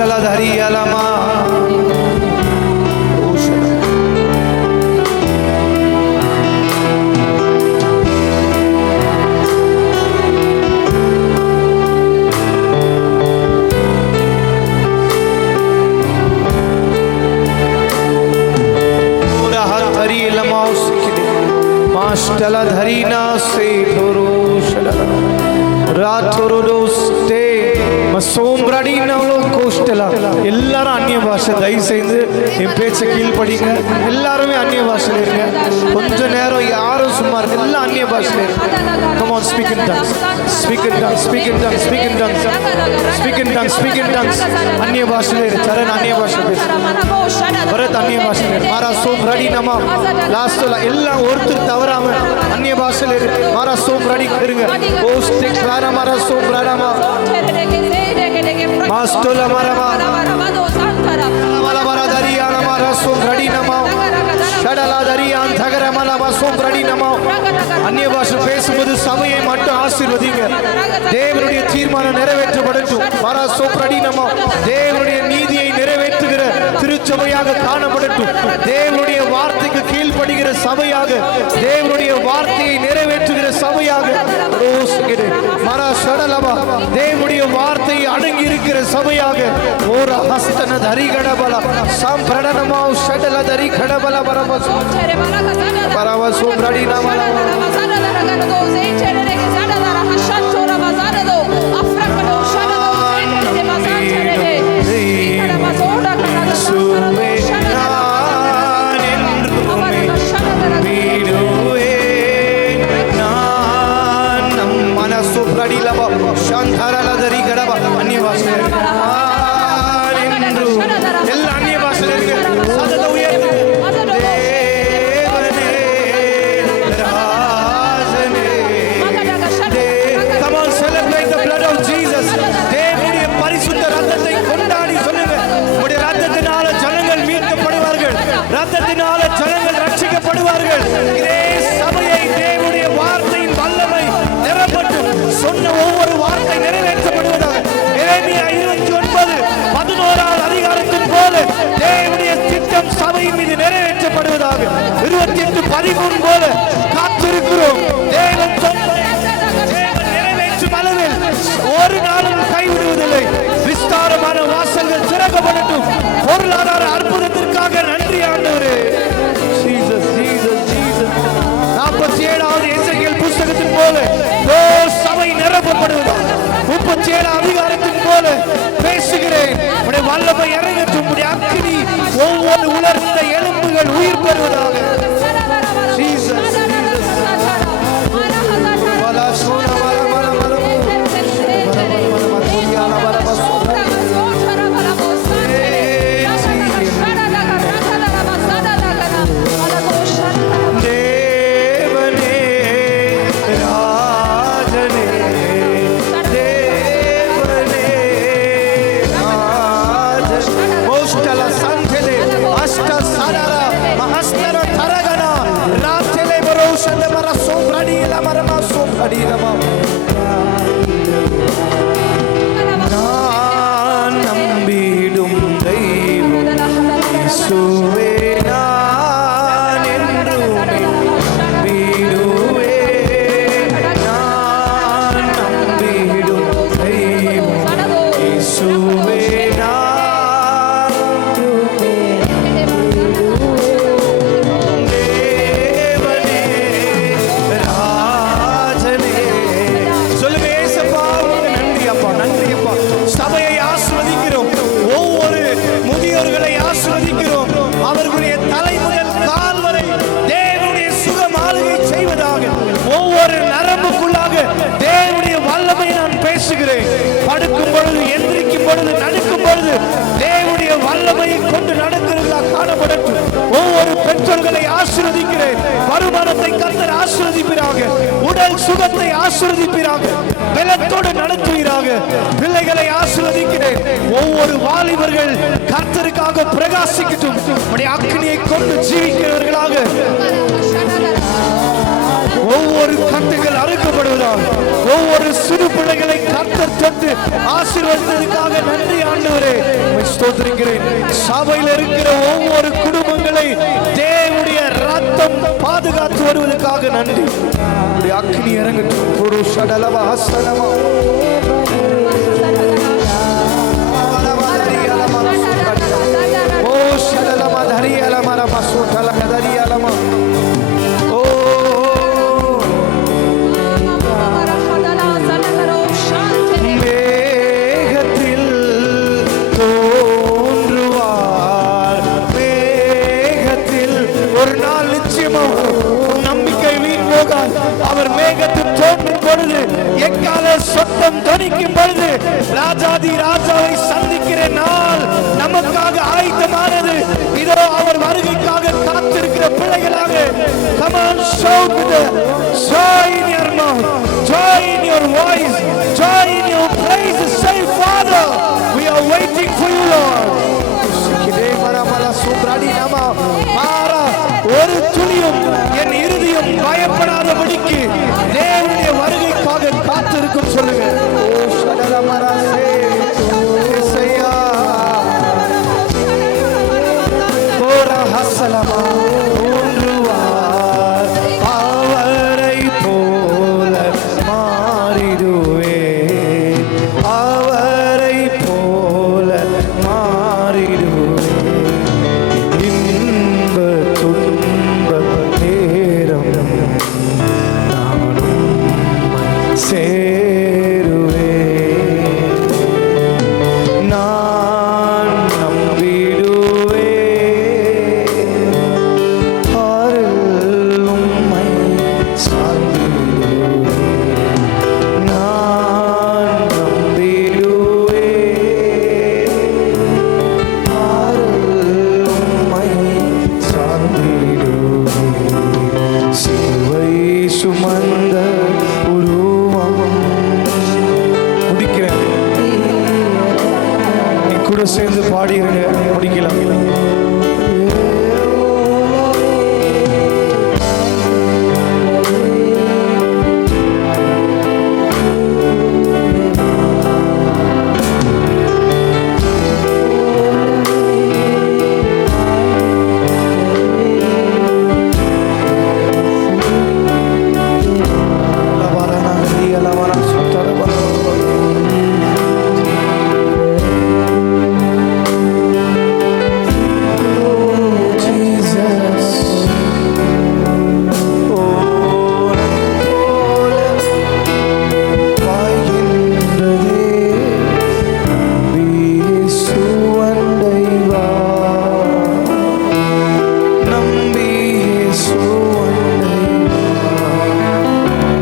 மாஸ்டலதரி அலமா Dharina se thoroshada rathorodoste masomradina coastala ellarum anniya bhasha dayi seiydu en pecha keel padinga ellarume anniya bhasha irunga konja neram yarum summa ella anniya bhasha come on speak in tongues speak in tongues speak in tongues speak in tongues speak in tongues speak in tongues anniya bhasha charan anniya bhasha bharat anniya bhasha mara somradina ma last la ella orthu tavarama अन्य भाषा ले मारा सोम रानी करेंगे post Clara मारा सोम राना मा मास्टोला मारा माला मारा दरिया मारा सोम रानी नमा ஷடலா தரியான் தகரமலமா சோம்ரடி நமோ அந்நிய பாஷை பேசும்போது சபையை மட்டும் ஆசீர்வதிங்க தேவனுடைய தீர்மானம் நிறைவேற்றப்படட்டும் மாரா சோம்ரடி நமோ தேவனுடைய நீதியை நிறைவேற்றுகிற திருச்சபையாக காணப்படட்டும் தேவனுடைய வார்த்தைக்கு கீழ்ப்படுகிற சபையாக தேவனுடைய வார்த்தையை நிறைவேற்றுகிற சபையாக மாரா ஷடலமா தேவனுடைய வார்த்தையை அடங்கி இருக்கிற சபையாக ஓர ஹஸ்தன தரி கடபல சம்பிரடனமா ஷடல தரி கடபல Para sombradi nama சபையின் மீது நிறைவேற்றப்படுவதாக 28:13 போல காத்திருக்கிறோம். தேவன் நிறைவேற்றும் அளவில் ஒரு நாளும் கைவிடுவதில்லை. விஸ்தாரமான வாசல்கள் திறக்கப்படட்டும். பொருளாதார அற்புதத்திற்காக நன்றி ஆண்டவரே. ஜீசஸ் ஜீசஸ் ஜீசஸ் 47வது எசேக்கியேல் புத்தகத்தின் போல சபை நிரப்பப்படுவதாக 37 அதிகாரத்தின் போல பேசுகிறேன். உடைய வல்லமை இறங்கட்டும். உடைய அக்கினி ஒவ்வொரு உலர்ந்த எலும்புகள் உயிர் பெறுவதாக. நான் நம்பிடும் தெய்வம் இயேசுவே நான் என்றுமே நம்பிடுவேன். நான் நம்பிடும் தெய்வம் இயேசுவே நான் தேவனே ராஜனே. சொல்லுங்க ஏசப்பா நன்றி அப்பா நன்றி அப்பா. சபையை ஆசீர்வதிக்கிறோம். ஒவ்வொரு முதியோர்களை ஆசீர்வதிக்கிறோம். அவர்களுடைய தலை முதல் கால் வரை தேவனுடைய சுகம் ஆளுகை செய்வதாக. ஒவ்வொரு நரம்புக்குள்ளாக தேவனுடைய வல்லமை நான் பேசுகிறேன். படுக்கும் பொழுது எந்திரிக்கும் பொழுது நடக்கும் பொழுது தேவனுடைய வல்லமையை கொண்டு நடக்கிறவர்களாக காணப்படட்டும். ஒவ்வொரு பெற்றோர்களை ஆசீர்வதிக்கிறேன். வருமானத்தை கர்த்தர் ஆசீர்வதிப்பீராக. உடல் சுகத்தை ஆசீர்வதிப்பீராக. பலத்தோடு நடத்துவீராக. பிள்ளைகளை ஆசீர்வதிக்கிறேன். ஒவ்வொரு வாலிபர்கள் கர்த்தருக்காக பிரகாசிக்கட்டும். உடைய அக்கினியை கொண்டு ஜீவிக்கிறவர்களாக ஒவ்வொரு கட்டுகள் அறுக்கப்படுவதாக. ஒவ்வொரு சிறு பிள்ளைகளை கர்த்தர் தொட்டு ஆசீர்வதித்ததுக்காக நன்றி ஆண்டவரே. ஸ்தோத்திரிக்கிறேன். சபையில் இருக்கிற ஒவ்வொரு குடும்பங்களை தேவனுடைய ரத்தம் பாதுகாத்து வருவதற்காக நன்றி. அக்னி இறங்கட்டும். ஒரு சடலவா அசலமா ஓ சடலமா தரியலமா ரமசு தலக தரியலமா ஓ மேகத்தில் தோன்றுவார். மேகத்தில் ஒரு நாள் நிச்சயமாக நம்பிக்கை வீண் போகாது. அவர் மேகத்தில் தோன்றும் பொழுது எக்கால சத்தம் தொனிக்கும் பொழுது ராஜாதி ராஜாவை சந்திக்கிற நாள் நமக்காக ஆயத்தமானது. இதோ அவர் வருகைக்காக காத்திருக்கிற பிள்ளைகளாக come on, shout with the joy in your mouth, joy in your voice, joy in your praise. Say, Father, we are waiting for you, Lord. ஒரு துளியும் என் இருதயம் பயப்படாதபடிக்கு தேவனுடைய வருகைக்காக காத்திருக்கும் சொல்லுங்க. அவரை போல மாறிடுவே, அவரை போல மாறிடுவே. இன்ப துன்ப நேரம் நானும் சேருவே. நான் நம்பிடுவே உம்மை சார்ந்திடுவே. நான் நம்பிடுவே உம்மை சார்ந்திடுவே. சிலுவை சுமந்த உருவம் முடிக்கிறேன். நீ கூட சேர்ந்து பாடிடுங்க. முடிக்கலாம்.